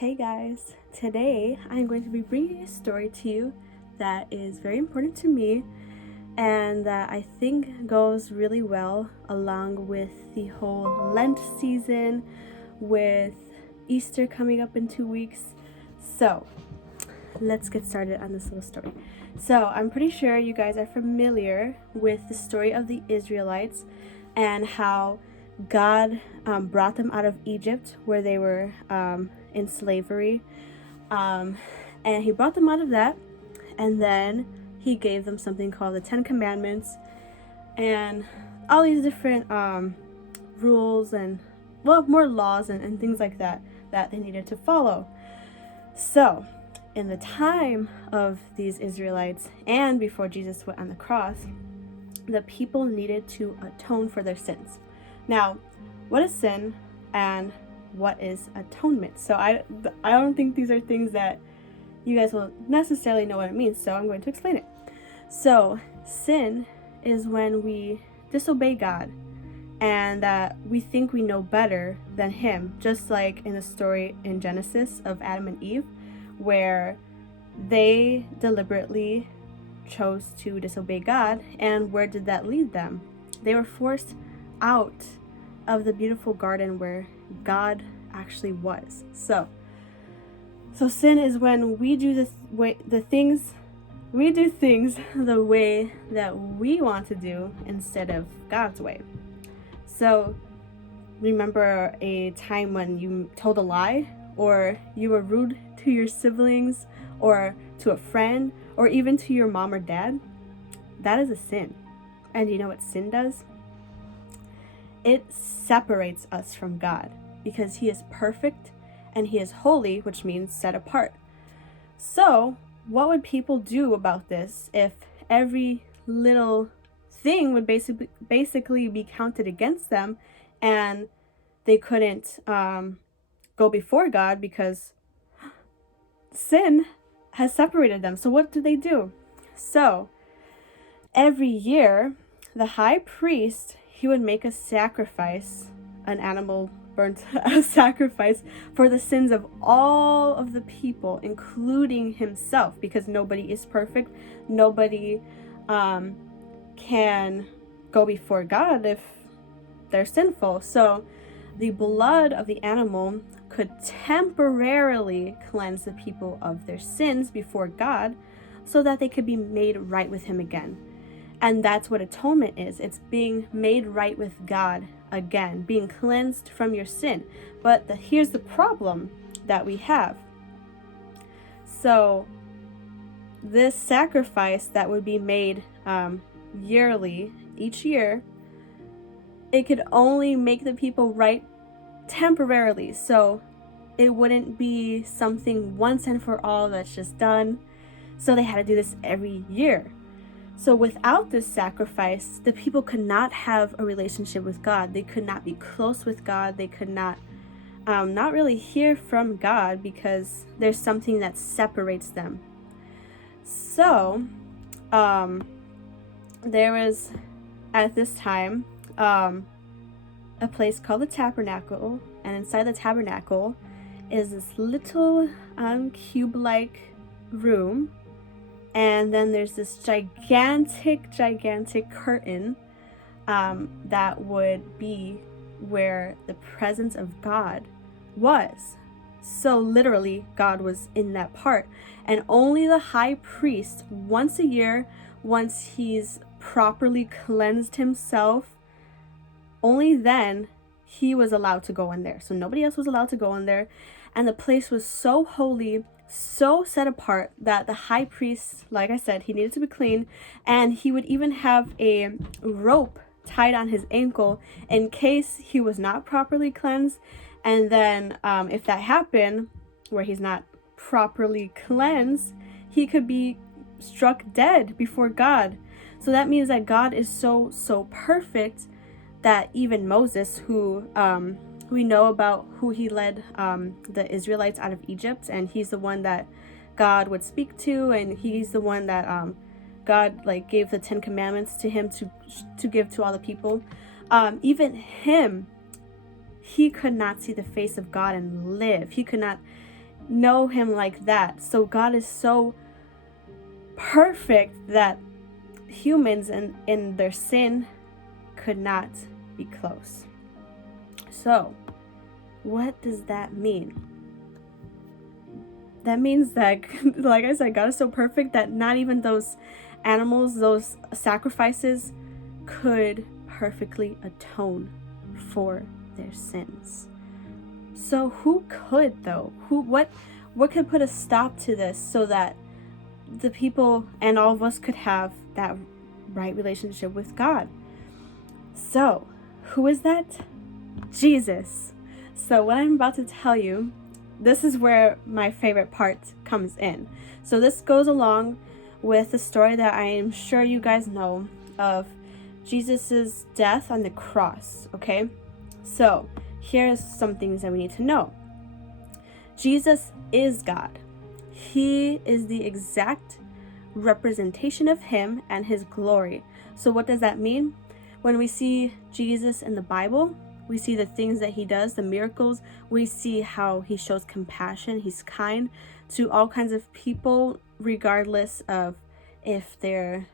Hey guys, today I'm going to be bringing a story to you that is very important to me and that I think goes really well along with the whole Lent season, with Easter coming up in 2 weeks. So let's get started on this little story. So I'm pretty sure you guys are familiar with the story of the Israelites and how God brought them out of Egypt where they were in slavery. And he brought them out of that, and then he gave them something called the Ten Commandments and all these different rules and, well, more laws and things like that that they needed to follow. So in the time of these Israelites and before Jesus went on the cross, the people needed to atone for their sins. Now, what is sin and what is atonement? So I don't think these are things that you guys will necessarily know what it means, so I'm going to explain it. So sin is when we disobey God and that we think we know better than him, just like in the story in Genesis of Adam and Eve, where they deliberately chose to disobey God. And where did that lead them? They were forced out of the beautiful garden where God actually was. So sin is when we do things the way that we want to do instead of God's way. So remember a time when you told a lie, or you were rude to your siblings, or to a friend, or even to your mom or dad? That is a sin. And you know what sin does? It separates us from God, because he is perfect and he is holy, which means set apart. So what would people do about this if every little thing would basically be counted against them and they couldn't go before God because sin has separated them? So what do they do? So every year the high priest, he would make a sacrifice, an animal burnt a sacrifice for the sins of all of the people, including himself, because nobody is perfect. Nobody can go before God if they're sinful. So the blood of the animal could temporarily cleanse the people of their sins before God so that they could be made right with him again. And that's what atonement is. It's being made right with God again, being cleansed from your sin. But here's the problem that we have. So this sacrifice that would be made yearly, each year, it could only make the people right temporarily. So it wouldn't be something once and for all that's just done. So they had to do this every year. So without this sacrifice, the people could not have a relationship with God. They could not be close with God. They could not really hear from God, because there's something that separates them. So there was, at this time, a place called the Tabernacle, and inside the Tabernacle is this little cube-like room. And then there's this gigantic curtain that would be where the presence of God was. So literally, God was in that part. And only the high priest, once a year, once he's properly cleansed himself, only then he was allowed to go in there. So nobody else was allowed to go in there. And the place was so holy, so set apart, that the high priest, like I said, he needed to be clean, and he would even have a rope tied on his ankle in case he was not properly cleansed. And then if that happened, where he's not properly cleansed, he could be struck dead before God. So that means that God is so perfect that even Moses, who we know about, who he led the Israelites out of Egypt, and he's the one that God would speak to, and he's the one that God gave the 10 commandments to him to give to all the people. Even him, he could not see the face of God and live. He could not know him like that. So God is so perfect that humans in their sin could not be close. So what does that mean? That means that, like I said, God is so perfect that not even those animals, those sacrifices, could perfectly atone for their sins. So who could, though? What could put a stop to this so that the people and all of us could have that right relationship with God? So who is that? Jesus. So what I'm about to tell you, this is where my favorite part comes in. So this goes along with the story that I am sure you guys know of Jesus's death on the cross, okay? So here's some things that we need to know. Jesus is God. He is the exact representation of him and his glory. So what does that mean? When we see Jesus in the Bible, we see the things that he does, the miracles. We see how he shows compassion. He's kind to all kinds of people, regardless of if they're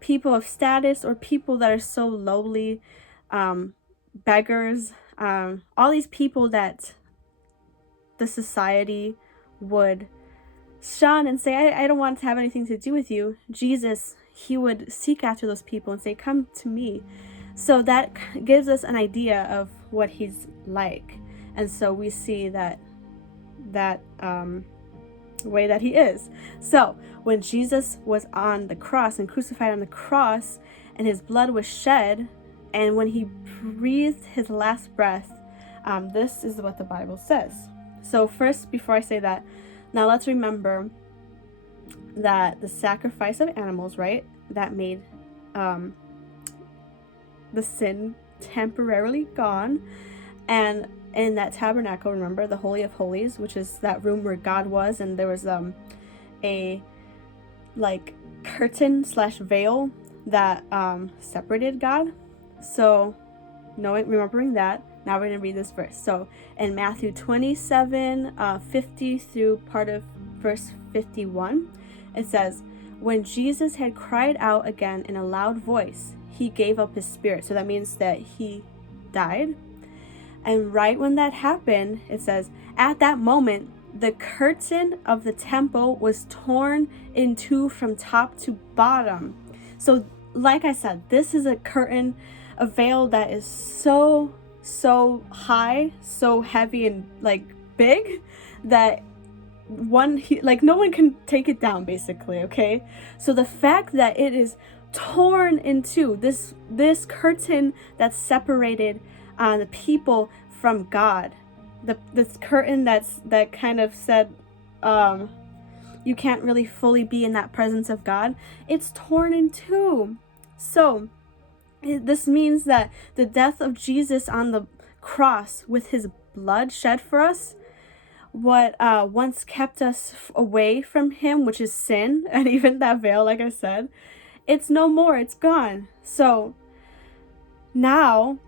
people of status or people that are so lowly, beggars, all these people that the society would shun and say, I don't want to have anything to do with you. Jesus, he would seek after those people and say, come to me. So that gives us an idea of what he's like. And so we see that way that he is. So when Jesus was on the cross and crucified on the cross and his blood was shed, and when he breathed his last breath, this is what the Bible says. So first, before I say that, now let's remember that the sacrifice of animals, right, that made the sin temporarily gone. And in that tabernacle, remember, the Holy of Holies, which is that room where God was, and there was a like curtain / veil that separated God. So remembering that, now we're going to read this verse. So in Matthew 27, 50 through part of verse 51, it says, when Jesus had cried out again in a loud voice, he gave up his spirit. So that means that he died. And right when that happened, it says, at that moment, the curtain of the temple was torn in two from top to bottom. So like I said, this is a curtain, a veil that is so high, so heavy and like big that no one can take it down, basically, okay? So the fact that it is torn in two, this curtain that separated the people from God, this curtain that kind of said you can't really fully be in that presence of God, it's torn in two. So this means that the death of Jesus on the cross with his blood shed for us, what once kept us away from him, which is sin, and even that veil, like I said, it's no more, it's gone. So now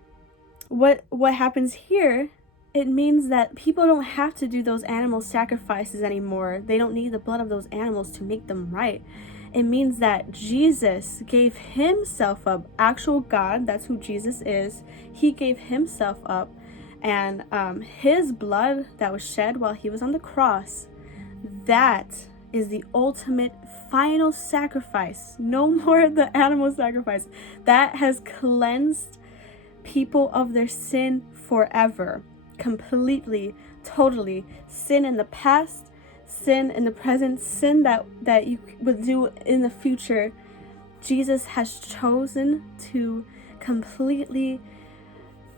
what happens here, it means that people don't have to do those animal sacrifices anymore. They don't need the blood of those animals to make them right. It means that Jesus gave himself up, actual God, that's who Jesus is. He gave himself up, and his blood that was shed while he was on the cross, that is the ultimate final sacrifice. No more of the animal sacrifice. That has cleansed people of their sin forever, completely, totally. Sin in the past, sin in the present, sin that you would do in the future. Jesus has chosen to completely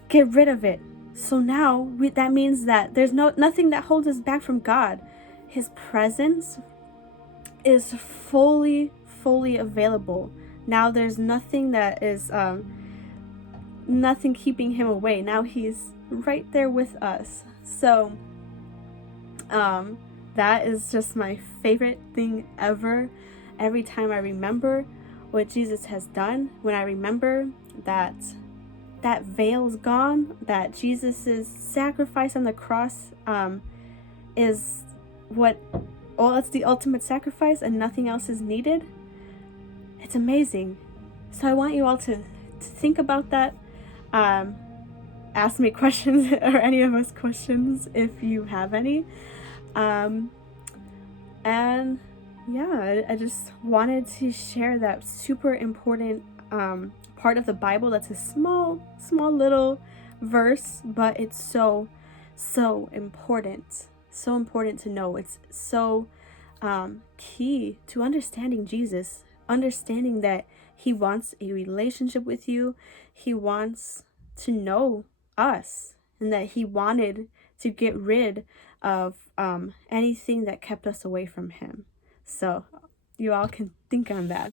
get rid of it. So now that means that there's nothing that holds us back from God. His presence is fully available. Now there's nothing that is nothing keeping him away. Now he's right there with us. So that is just my favorite thing ever. Every time I remember what Jesus has done, when I remember that veil's gone, that Jesus's sacrifice on the cross is what, well, it's the ultimate sacrifice and nothing else is needed. It's amazing. So I want you all to think about that. Ask me questions or any of us questions if you have any. And yeah, I just wanted to share that super important part of the Bible that's a small little verse, but it's so important. So important to know. It's so key to understanding Jesus, understanding that he wants a relationship with you. He wants to know us, and that he wanted to get rid of anything that kept us away from him. So you all can think on that.